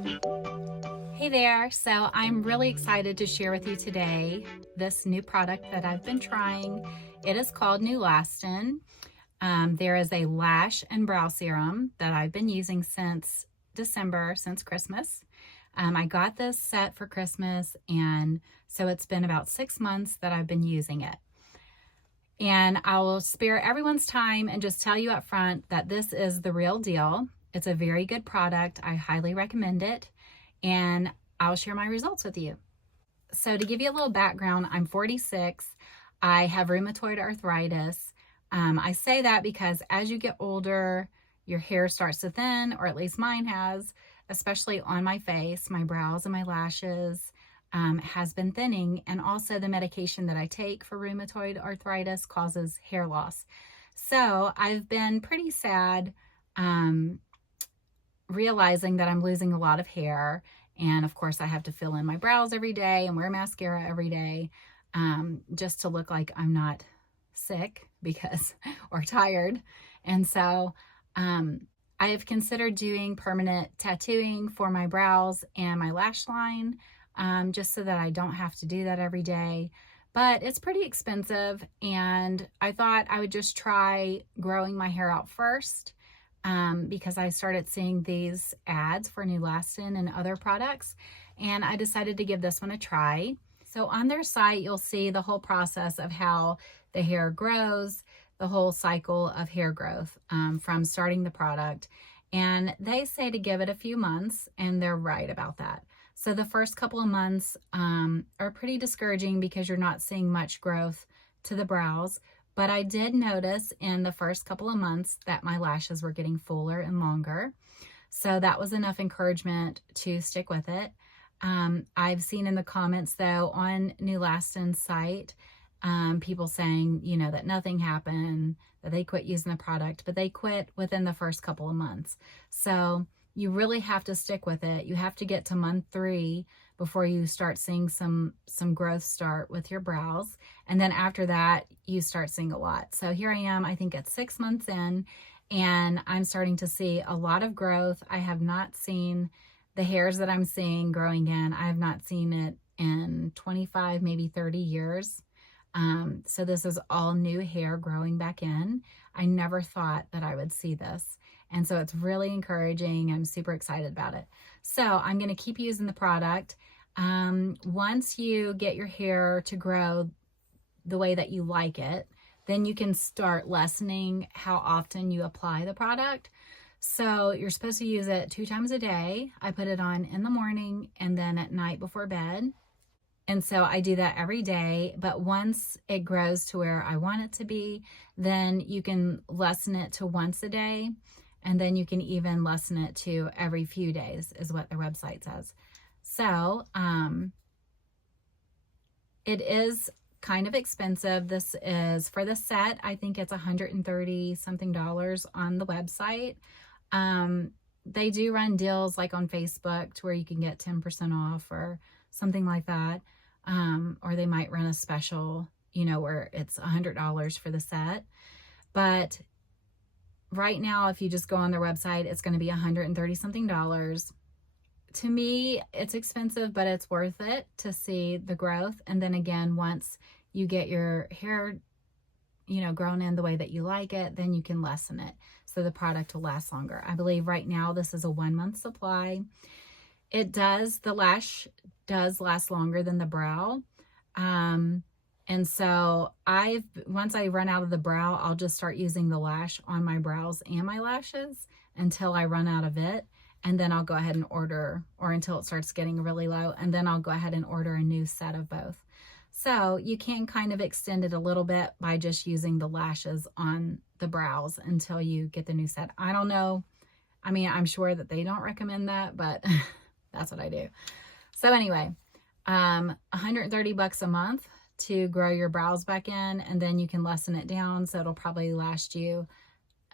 Hey there, so I'm really excited to share with you today this new product that I've been trying. It is called Nulastin. There is a lash and brow serum that I've been using since December, since Christmas. I got this set for Christmas, and so it's been about 6 months that I've been using it. And I will spare everyone's time and just tell you up front that this is the real deal. It's a very good product. I highly recommend it, and I'll share my results with you. So to give you a little background, I'm 46. I have rheumatoid arthritis. I say that because as you get older, your hair starts to thin, or at least mine has, especially on my face. My brows and my lashes has been thinning, and also the medication that I take for rheumatoid arthritis causes hair loss. So I've been pretty sad realizing that I'm losing a lot of hair, and of course I have to fill in my brows every day and wear mascara every day just to look like I'm not sick because or tired. And so I have considered doing permanent tattooing for my brows and my lash line just so that I don't have to do that every day. But it's pretty expensive, and I thought I would just try growing my hair out first because I started seeing these ads for Nulastin and other products, and I decided to give this one a try. So on their site, you'll see the whole process of how the hair grows, the whole cycle of hair growth from starting the product. And they say to give it a few months, and they're right about that. So the first couple of months are pretty discouraging because you're not seeing much growth to the brows. But I did notice in the first couple of months that my lashes were getting fuller and longer. So that was enough encouragement to stick with it. I've seen in the comments though on Nulastin's site, people saying, you know, that nothing happened, that they quit using the product, but they quit within the first couple of months. So you really have to stick with it. You have to get to month 3 before you start seeing some growth start with your brows. And then after that, you start seeing a lot. So here I am, I think it's 6 months in, and I'm starting to see a lot of growth. I have not seen the hairs that I'm seeing growing in. I have not seen it in 25, maybe 30 years. So this is all new hair growing back in. I never thought that I would see this. And so it's really encouraging. I'm super excited about it. So I'm going to keep using the product. Once you get your hair to grow the way that you like it, then you can start lessening how often you apply the product. So you're supposed to use it 2 times a day. I put it on in the morning and then at night before bed. And so I do that every day, but once it grows to where I want it to be, then you can lessen it to once a day. And then you can even lessen it to every few days is what their website says. So it is kind of expensive. This is for the set. I think it's $130 something on the website. They do run deals like on Facebook to where you can get 10% off or something like that. Or they might run a special, you know, where it's $100 for the set. But right now, if you just go on their website, it's going to be $130 something. To me, it's expensive, but it's worth it to see the growth. And then again, once you get your hair, you know, grown in the way that you like it, then you can lessen it so the product will last longer. I believe right now this is a 1-month supply. The lash does last longer than the brow. And so once I run out of the brow, I'll just start using the lash on my brows and my lashes until I run out of it. And then I'll go ahead and order, or until it starts getting really low, and then I'll go ahead and order a new set of both. So you can kind of extend it a little bit by just using the lashes on the brows until you get the new set. I don't know. I mean, I'm sure that they don't recommend that, but that's what I do. So anyway, $130 a month to grow your brows back in, and then you can lessen it down. So it'll probably last you,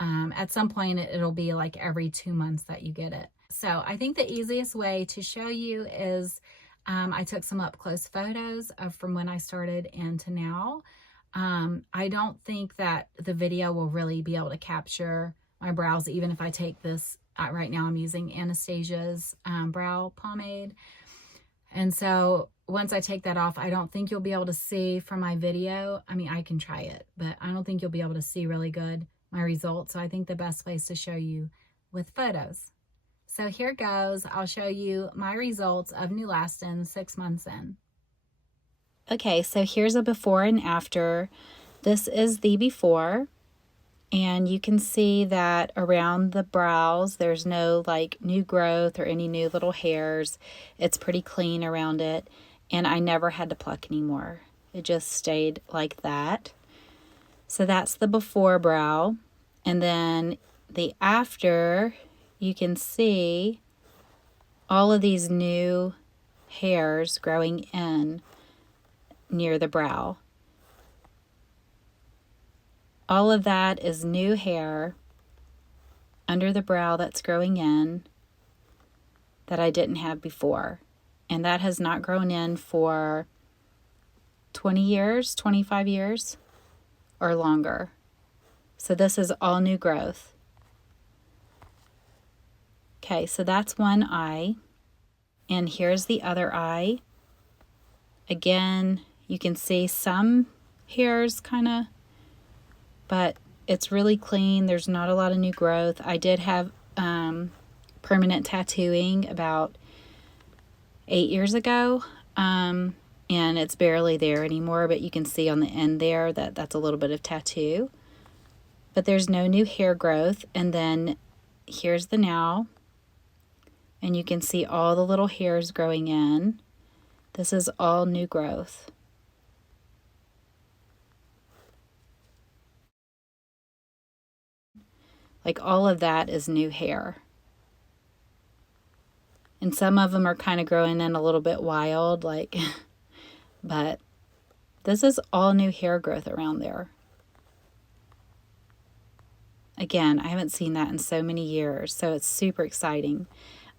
at some point it'll be like every 2 months that you get it. So I think the easiest way to show you is I took some up close photos of from when I started and to now. I don't think that the video will really be able to capture my brows, even if I take this, right now I'm using Anastasia's brow pomade. And so once I take that off, I don't think you'll be able to see from my video. I mean, I can try it, but I don't think you'll be able to see really good my results. So I think the best place to show you with photos. So here goes. I'll show you my results of Nulastin 6 months in. Okay, so here's a before and after. This is the before, and you can see that around the brows, there's no like new growth or any new little hairs. It's pretty clean around it, and I never had to pluck anymore. It just stayed like that. So that's the before brow. And then the after, you can see all of these new hairs growing in near the brow. All of that is new hair under the brow that's growing in that I didn't have before. And that has not grown in for 20 years, 25 years, or longer. So this is all new growth. Okay, so that's one eye. And here's the other eye. Again, you can see some hairs kind of, but it's really clean. There's not a lot of new growth. I did have permanent tattooing about 8 years ago, and it's barely there anymore, but you can see on the end there that that's a little bit of tattoo. But there's no new hair growth. And then here's the now, and you can see all the little hairs growing in. This is all new growth. Like all of that is new hair. And some of them are kind of growing in a little bit wild, like, but this is all new hair growth around there. Again, I haven't seen that in so many years, so it's super exciting.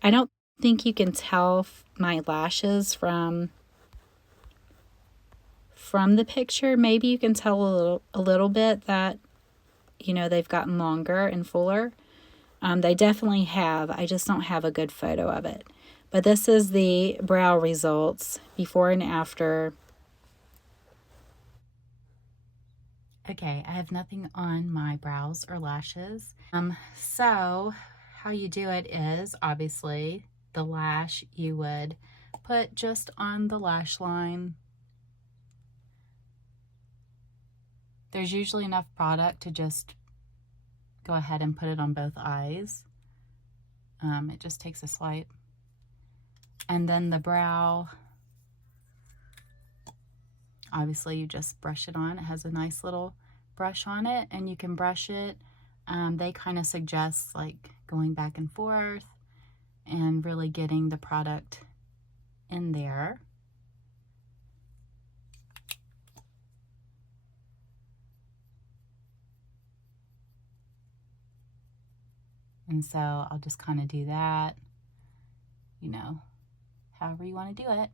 I don't think you can tell my lashes from the picture. Maybe you can tell a little bit that, you know, they've gotten longer and fuller. They definitely have. I just don't have a good photo of it. But this is the brow results before and after. Okay, I have nothing on my brows or lashes. So how you do it is, obviously, the lash you would put just on the lash line. There's usually enough product to just go ahead and put it on both eyes. It just takes a swipe. And then the brow, obviously you just brush it on. It has a nice little brush on it, and you can brush it. They kind of suggest like going back and forth and really getting the product in there. And so I'll just kind of do that, you know, however you want to do it.